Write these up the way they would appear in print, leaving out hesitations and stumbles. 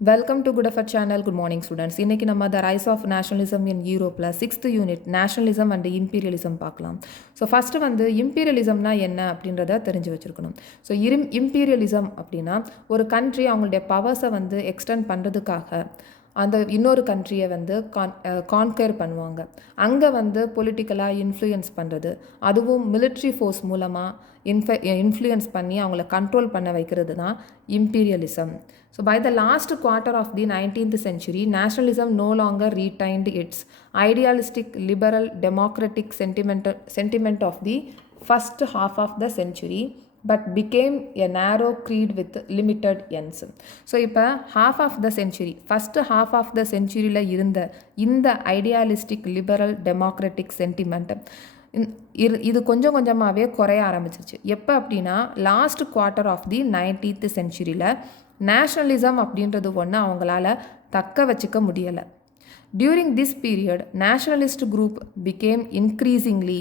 Welcome to Good Effort channel. Good morning students. இன்னைக்கு நம்ம The Rise of Nationalism in Europeல 6th unit Nationalism and Imperialism பார்க்கலாம். So first வந்து இம்பீரியலிசம்னா என்ன அப்படின்றத தெரிஞ்சு வச்சுருக்கணும். ஸோ இம்பீரியலிசம் அப்படின்னா ஒரு கண்ட்ரி அவங்களுடைய பவர்ஸை வந்து எக்ஸ்டெண்ட் பண்ணுறதுக்காக அந்த இன்னொரு கண்ட்ரியை வந்து கான்கர் பண்ணுவாங்க. அங்கே வந்து பொலிட்டிக்கலாக இன்ஃப்ளூயன்ஸ் பண்ணுறது, அதுவும் மிலிட்ரி ஃபோர்ஸ் மூலமாக இன்ஃப்ளூயன்ஸ் பண்ணி அவங்கள கண்ட்ரோல் பண்ண வைக்கிறது தான் imperialism. So by the last quarter of the 19th century, nationalism no longer retained its idealistic, liberal, democratic sentiment of the first half of the century, but became a narrow creed with limited ends. So இப்போ first half of the சென்ச்சுரியில் இருந்த இந்த ஐடியாலிஸ்டிக் liberal democratic sentiment இது கொஞ்சம் கொஞ்சமாகவே குறைய ஆரம்பிச்சிருச்சு. எப்போ அப்படின்னா last quarter of the 19th century nationalism அப்படின்றது ஒன்று அவங்களால தக்க வச்சுக்க முடியலை. During this period nationalist group became increasingly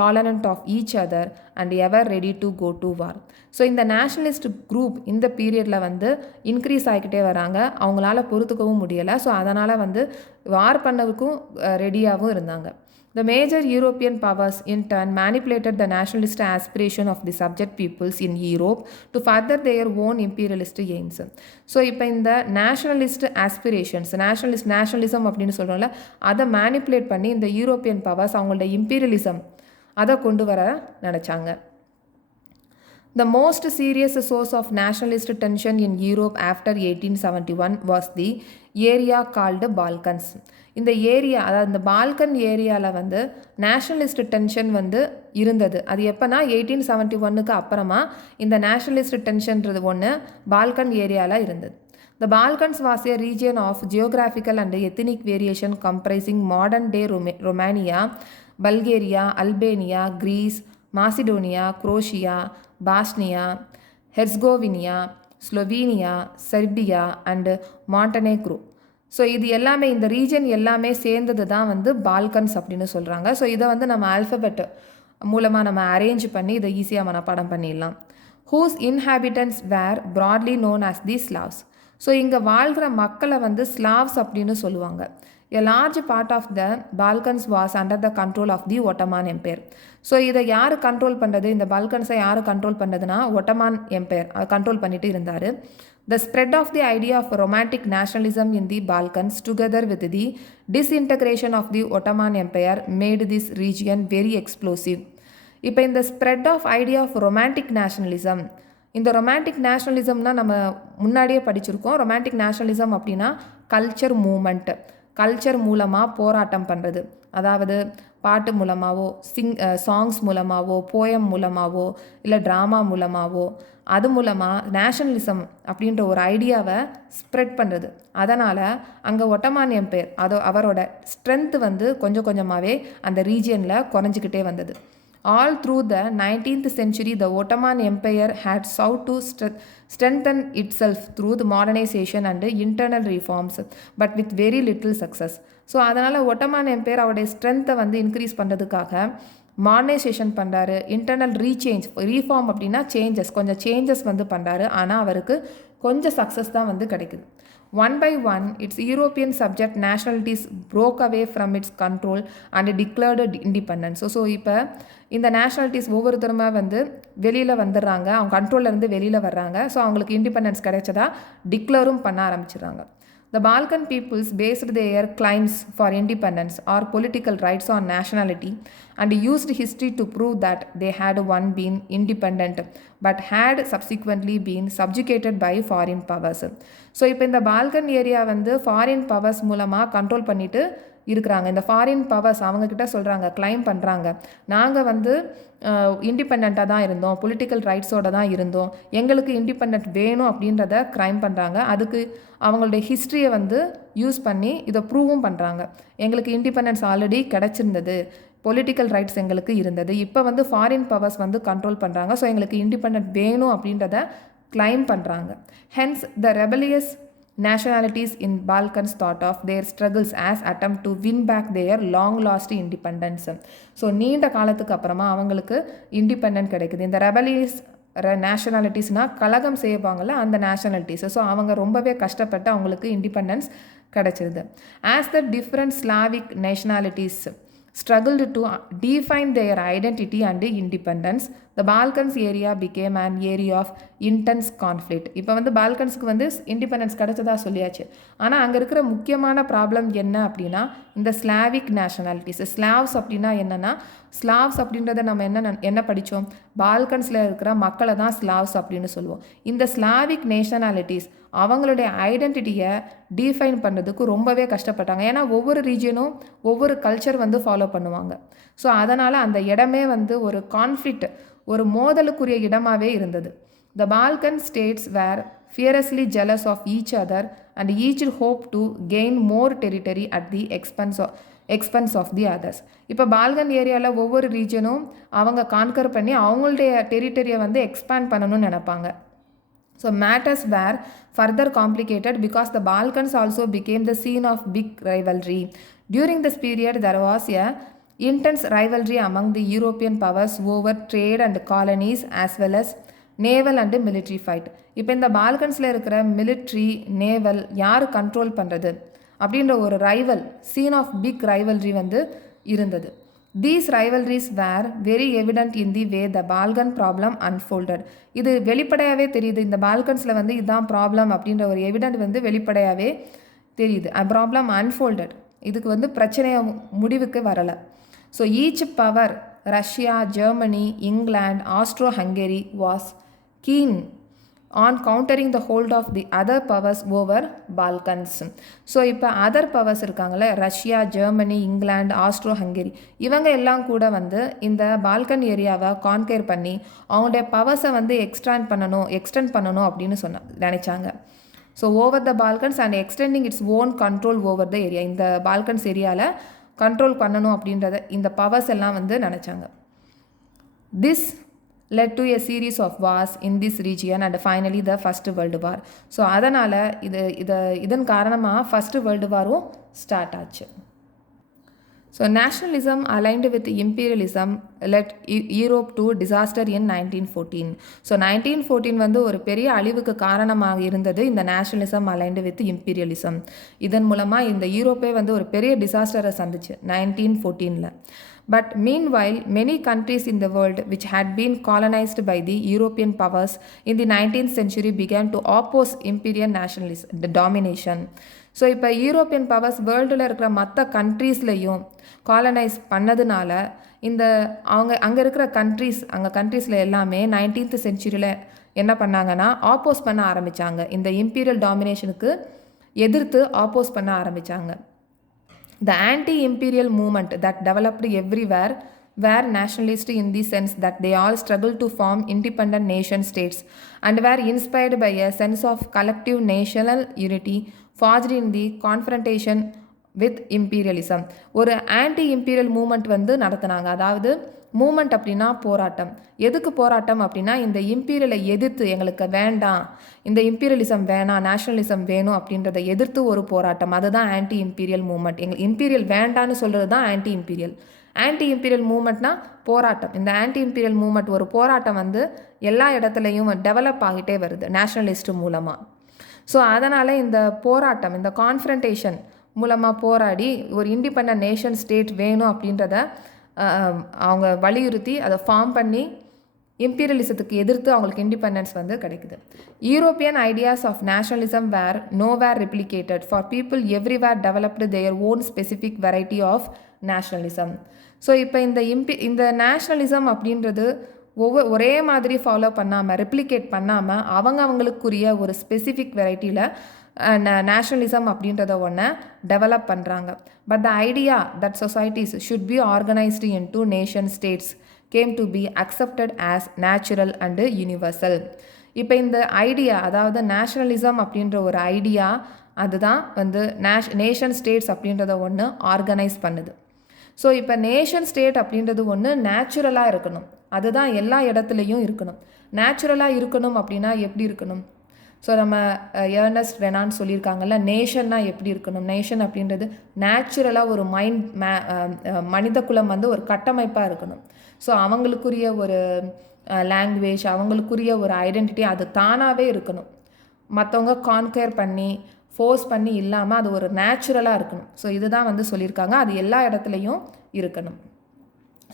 tolerant of each other and ever ready to go to war. So இந்த நேஷ்னலிஸ்ட் குரூப் இந்த பீரியடில் வந்து இன்க்ரீஸ் ஆகிக்கிட்டே வராங்க. அவங்களால பொறுத்துக்கவும் முடியலை. ஸோ அதனால் வந்து வார் பண்ணவுக்கும் ரெடியாகவும் இருந்தாங்க. The major European powers in turn manipulated the nationalist aspiration of the subject peoples in Europe to further their own imperialist aims. So இப்போ இந்த நேஷ்னலிஸ்ட் ஆஸ்பிரேஷன்ஸ் நேஷ்னலிசம் அப்படின்னு சொல்கிறோம்ல, அதை மேனிப்புலேட் பண்ணி இந்த யூரோப்பியன் பவர்ஸ் அவங்களோட இம்பீரியலிசம் அதை கொண்டு வர நினச்சாங்க. The most serious source of nationalist tension in Europe after 1871 was the area called Balkans. இந்த ஏரியா, அதாவது இந்த பால்கன் ஏரியாவில் வந்து நேஷ்னலிஸ்ட் டென்ஷன் வந்து இருந்தது. அது எப்போனா 1871க்கு அப்புறமா இந்த நேஷ்னலிஸ்ட் டென்ஷன்றது ஒன்று பால்கன் ஏரியாவில் இருந்தது. The Balkans was a region of geographical and ethnic variation comprising modern-day Romania, Bulgaria, Albania, Greece, Macedonia, Croatia, Bosnia, Herzegovina, Slovenia, Serbia and Montenegro. So இது எல்லாமே, இந்த ரீஜன் எல்லாமே சேர்ந்தது தான் வந்து பால்கன்ஸ் அப்படின்னு சொல்கிறாங்க. ஸோ இதை வந்து நம்ம ஆல்ஃபபெட் மூலமாக நம்ம அரேஞ்ச் பண்ணி இதை ஈஸியாக மனப்பாடம் பண்ணிடலாம். Whose inhabitants were broadly known as the Slavs. So இங்கே வாழ்கிற மக்களை வந்து ஸ்லாவ்ஸ் அப்படின்னு சொல்லுவாங்க. A large part of the Balkans was under the control of the Ottoman Empire. So இதை யார் கண்ட்ரோல் பண்ணுறது, இந்த பால்கன்ஸை யார் கண்ட்ரோல் பண்ணுறதுனா ஒட்டமான் எம்பையர் கண்ட்ரோல் பண்ணிட்டு இருந்தார். The spread of the idea of romantic nationalism in the Balkans together with the disintegration of the Ottoman Empire made this region very explosive. இப்போ இந்த spread of idea of romantic nationalism, இந்த romantic நேஷ்னலிசம்னால் நம்ம முன்னாடியே படிச்சிருக்கோம். Romantic nationalism அப்படின்னா culture movement, culture மூலமாக போராட்டம் பண்ணுறது, அதாவது பாட்டு மூலமாகவோ சாங்ஸ் மூலமாகவோ போயம் மூலமாகவோ இல்லை ட்ராமா மூலமாகவோ அது மூலமாக நேஷனலிசம் அப்படின்ற ஒரு ஐடியாவை ஸ்ப்ரெட் பண்ணுறது. அதனால் அங்கே ஒட்டமான் எம்பையர் அவரோட ஸ்ட்ரென்த்து வந்து கொஞ்சம் கொஞ்சமாகவே அந்த ரீஜியனில் குறைஞ்சிக்கிட்டே வந்தது. All through the 19th century, the Ottoman Empire had sought to strengthen itself through the modernization and internal reforms, but with very little success. So அதனால் ஒட்டமான் எம்பையர் அவருடைய ஸ்ட்ரென்த்தை வந்து இன்க்ரீஸ் பண்ணுறதுக்காக மாடர்னைசேஷன் பண்ணுறாரு, இன்டர்னல் ரீஃபார்ம் அப்படின்னா கொஞ்சம் changes வந்து பண்ணுறாரு. ஆனால் அவருக்கு கொஞ்சம் சக்ஸஸ் தான் வந்து கிடைக்குது. One by one, its European subject nationalities broke away from its control and declared independence. So இப்போ இந்த நேஷ்னாலிட்டிஸ் ஒவ்வொருத்தருமே வந்து வெளியில் வந்துடுறாங்க, அவங்க கண்ட்ரோல்லேருந்து வெளியில் வர்றாங்க. ஸோ அவங்களுக்கு இண்டிபெண்டன்ஸ் கிடைச்சதா டிக்ளரும் பண்ண ஆரம்பிச்சிடுறாங்க. The Balkan peoples based their claims for independence or political rights on nationality and used history to prove that they had once been independent but had subsequently been subjugated by foreign powers. So இப்போ இந்த Balkan area வந்து foreign powers மூலமாக control பண்ணிட்டு இருக்கிறாங்க. இந்த foreign powers அவங்கக்கிட்ட சொல்கிறாங்க, claim பண்ணுறாங்க, நாங்கள் வந்து இண்டிபெண்ட்டாக தான் இருந்தோம், பொலிட்டிக்கல் ரைட்ஸோடு தான் இருந்தோம், எங்களுக்கு இண்டிபெண்ட் வேணும் அப்படின்றத கிளைம் பண்ணுறாங்க. அதுக்கு அவங்களுடைய ஹிஸ்ட்ரியை வந்து யூஸ் பண்ணி இதை ப்ரூவும் பண்ணுறாங்க. எங்களுக்கு இண்டிபெண்டன்ஸ் ஆல்ரெடி கிடச்சிருந்தது, பொலிட்டிக்கல் ரைட்ஸ் எங்களுக்கு இருந்தது, இப்போ வந்து ஃபாரின் பவர்ஸ் வந்து கண்ட்ரோல் பண்ணுறாங்க, ஸோ எங்களுக்கு இண்டிபெண்ட் வேணும் அப்படின்றத கிளைம் பண்ணுறாங்க. Hence the rebellious nationalities in Balkans thought of their struggles as attempt to win back their long lost independence. So நீண்ட காலத்துக்கு அப்புறமா அவங்களுக்கு இண்டிபெண்டன்ட் கிடைக்குது. இந்த ரெபலியஸ் நேஷனாலிட்டிஸ்னால் கலகம் செய்வாங்கள்ல அந்த நேஷனாலிட்டிஸ். ஸோ அவங்க ரொம்பவே கஷ்டப்பட்டு அவங்களுக்கு இண்டிபெண்டன்ஸ் கிடச்சிருது. As the different Slavic nationalities struggled to define their identity and independence, the Balkans area became an area of intense conflict. இப்போ வந்து பால்கன்ஸ்க்கு வந்து இண்டிபெண்டன்ஸ் கிடச்சதா சொல்லியாச்சு. ஆனால் அங்கே இருக்கிற முக்கியமான ப்ராப்ளம் என்ன அப்படின்னா இந்த ஸ்லாவிக் நேஷனாலிட்டிஸ். ஸ்லாவ்ஸ் அப்படின்னா என்னென்னா, ஸ்லாவ்ஸ் அப்படின்றத நம்ம என்ன படித்தோம், பால்கன்ஸில் இருக்கிற மக்களை தான் ஸ்லாவ்ஸ் அப்படின்னு சொல்லுவோம். இந்த ஸ்லாவிக் நேஷனாலிட்டிஸ் அவங்களுடைய ஐடென்டிட்டியை டிஃபைன் பண்ணுறதுக்கு ரொம்பவே கஷ்டப்பட்டாங்க. ஏன்னா ஒவ்வொரு ரீஜியனும் ஒவ்வொரு கல்ச்சர் வந்து ஃபாலோ பண்ணுவாங்க. ஸோ அதனால் அந்த இடமே வந்து ஒரு கான்ஃப்ளிக்ட், ஒரு மோதலுக்குரிய இடமாகவே இருந்தது. The Balkan states were fiercely jealous of each other and each hoped to gain more territory at the expense of the others. இப்போ பால்கன் ஏரியாவில் ஒவ்வொரு ரீஜனும் அவங்க கான்கர் பண்ணி அவங்களுடைய டெரிட்டரியை வந்து எக்ஸ்பேண்ட் பண்ணணும்னு நினைப்பாங்க. So matters were further complicated because the Balkans also became the scene of big rivalry. During this period, there was a intense rivalry among the European powers over trade and colonies as well as naval and military fight. இப்போ இந்த பால்கன்ஸில் இருக்கிற military, naval யார் control பண்ணுறது அப்படின்ற ஒரு rival, scene of big rivalry வந்து இருந்தது. These rivalries were very evident in the way the Balkan problem unfolded. இது வெளிப்படையாகவே தெரியுது. இந்த பால்கன்ஸில் வந்து இதுதான் ப்ராப்ளம் அப்படின்ற ஒரு எவிடென்ட் வந்து வெளிப்படையாகவே தெரியுது. ப்ராப்ளம் அன்ஃபோல்டட், இதுக்கு வந்து பிரச்சனையை முடிவுக்கு வரலை. So each power, Russia, Germany, England, astro-Hungary was keen on countering the hold of the other powers over Balkans. So இப்போ அதர் பவர்ஸ் இருக்காங்களே, ரஷ்யா, ஜெர்மனி, இங்கிலாந்து, ஆஸ்ட்ரோ-ஹங்கேரி, இவங்க எல்லாம் கூட வந்து இந்த பால்கன் ஏரியாவை கான்கேர் பண்ணி அவங்களுடைய பவர்ஸை வந்து எக்ஸ்டெண்ட் பண்ணணும் அப்படின்னு நினைச்சாங்க. So over the Balkans and extending its own control over the area, இந்த பால்கன்ஸ் ஏரியாவில் கண்ட்ரோல் பண்ணணும் அப்படின்றத இந்த பவர்ஸ் எல்லாம் வந்து நினச்சாங்க. This led to a series of wars in this region and finally the First World War. So அதனால் இதன் காரணமாக ஃபஸ்ட்டு வேர்ல்டு வாரும் ஸ்டார்ட் ஆச்சு. So nationalism aligned with imperialism let Europe to disaster in 1914. So 1914 வந்து ஒரு பெரிய அழிவுக்கு காரணமாக இருந்தது இந்த நேஷ்னலிசம் அலைன்டு வித் இம்பீரியலிசம். இதன் மூலமாக இந்த யூரோப்பே வந்து ஒரு பெரிய டிசாஸ்டரை சந்திச்சு 1914. But meanwhile, many countries in the world which had been colonized by the European powers in the 19th century began to oppose imperial nationalism, the domination. So இப்போ European powers வேர்ல்டில் இருக்கிற மற்ற கண்ட்ரீஸ்லையும் காலனைஸ் பண்ணதுனால இந்த அங்கே இருக்கிற கண்ட்ரீஸில் எல்லாமே 19th சென்ச்சுரியில் என்ன பண்ணாங்கன்னா ஆப்போஸ் பண்ண ஆரம்பித்தாங்க. இந்த இம்பீரியல் டாமினேஷனுக்கு எதிர்த்து ஆப்போஸ் பண்ண ஆரம்பித்தாங்க. The anti-imperial movement that developed everywhere were nationalist in the sense that they all struggled to form independent nation states and were inspired by a sense of collective national unity forged in the confrontation with imperialism. ஒரு anti-imperial movement வந்து நடத்தினாங்க. அதாவது moment அப்படின்னா போராட்டம். எதுக்கு போராட்டம் அப்படின்னா இந்த இம்பீரியலை எதிர்த்து, எங்களுக்கு வேண்டாம், இந்த இம்பீரியலிசம் வேணாம், நேஷனலிசம் வேணும் அப்படின்றத எதிர்த்து ஒரு போராட்டம், அதுதான் ஆன்டி இம்பீரியல் மூமெண்ட். எங்களுக்கு இம்பீரியல் வேண்டான்னு சொல்கிறது தான் ஆன்டி இம்பீரியல் மூமெண்ட்னா போராட்டம். இந்த ஆன்டி இம்பீரியல் மூமெண்ட் ஒரு போராட்டம் வந்து எல்லா இடத்துலையும் டெவலப் ஆகிட்டே வருது நேஷனலிஸ்ட் மூலமாக. ஸோ அதனால் இந்த போராட்டம், இந்த கான்ஃப்ரண்டேஷன் மூலமாக போராடி ஒரு இண்டிபெண்டன்ட் நேஷன் ஸ்டேட் வேணும் அப்படின்றத அவங்க வலியுறுத்தி அதை ஃபார்ம் பண்ணி இம்பீரியலிசத்துக்கு எதிர்த்து அவங்களுக்கு இண்டிபெண்டன்ஸ் வந்து கிடைக்குது. European ideas of nationalism were nowhere replicated for people everywhere developed their own specific variety of nationalism. So இப்போ இந்த நேஷனலிசம் அப்படின்றது ஒரே மாதிரி ஃபாலோ பண்ணாமல், ரெப்ளிகேட் பண்ணாமல் அவங்களுக்குரிய ஒரு ஸ்பெசிஃபிக் வெரைட்டியில் நேஷனலிசம் அப்படின்றத ஒன்று டெவலப் பண்ணுறாங்க. But the idea that societies should be organised in to nation states came to be accepted as natural and universal. இப்போ இந்த ஐடியா, அதாவது நேஷனலிசம் அப்படின்ற ஒரு ஐடியா, அதுதான் வந்து நேஷன் ஸ்டேட்ஸ் அப்படின்றத ஒன்று ஆர்கனைஸ் பண்ணுது. ஸோ இப்போ நேஷன் ஸ்டேட் அப்படின்றது ஒன்று நேச்சுரலாக இருக்கணும், அதுதான் எல்லா இடத்துலையும் இருக்கணும். நேச்சுரலாக இருக்கணும் அப்படின்னா எப்படி இருக்கணும்? ஸோ நம்ம எர்னஸ்ட் ரெனான் சொல்லியிருக்காங்கல்ல, நேஷன்னா எப்படி இருக்கணும்? நேஷன் அப்படின்றது நேச்சுரலாக ஒரு மனித குலம் வந்து ஒரு கட்டமைப்பாக இருக்கணும். ஸோ அவங்களுக்குரிய ஒரு லாங்குவேஜ், அவங்களுக்குரிய ஒரு ஐடென்டிட்டி அது தானாகவே இருக்கணும். மற்றவங்க கான்கேர் பண்ணி ஃபோர்ஸ் பண்ணி இல்லாமல் அது ஒரு நேச்சுரலாக இருக்கணும். ஸோ இதுதான் வந்து சொல்லியிருக்காங்க. அது எல்லா இடத்துலையும் இருக்கணும்.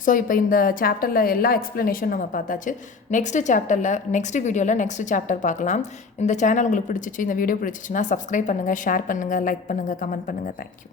ஸோ இப்போ இந்த சாப்டரில் எல்லா எக்ஸ்ப்ளனேஷன் நம்ம பார்த்தாச்சு. நெக்ஸ்ட் வீடியோவில் நெக்ஸ்ட் சாப்டர் பார்க்கலாம். இந்த சேனல் உங்களுக்கு பிடிச்சிச்சு, இந்த வீடியோ பிடிச்சிச்சுன்னா சப்ஸ்கிரைப் பண்ணுங்கள், ஷேர் பண்ணுங்கள், லைக் பண்ணுங்கள், கமெண்ட் பண்ணுங்கள். தேங்க்யூ.